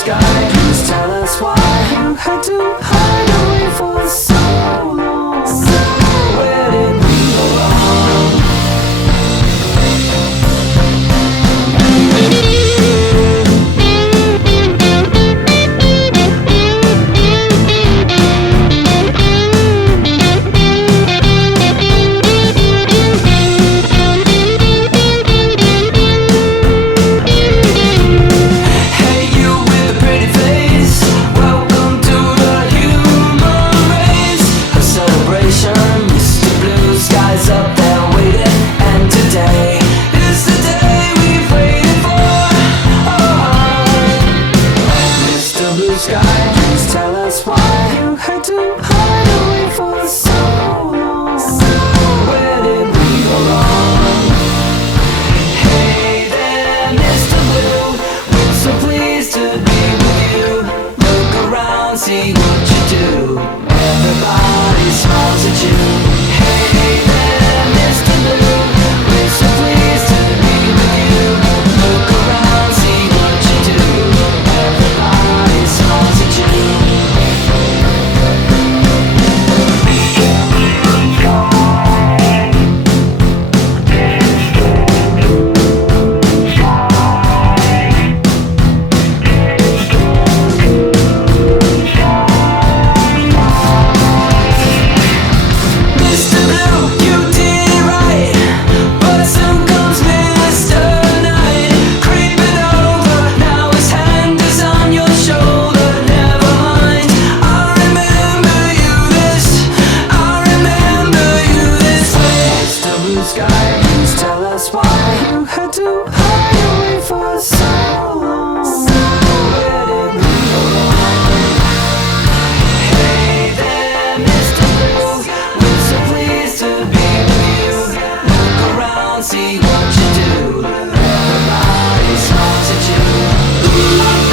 sky, please tell us why you had to hide away for so long. Where did we go wrong? See what you do. Everybody smiles at you. Hey there, Mr. Blue, we're so pleased to be with you. Look around, see what you do. Everybody smiles at you. See what you do. Everybody smiles at you.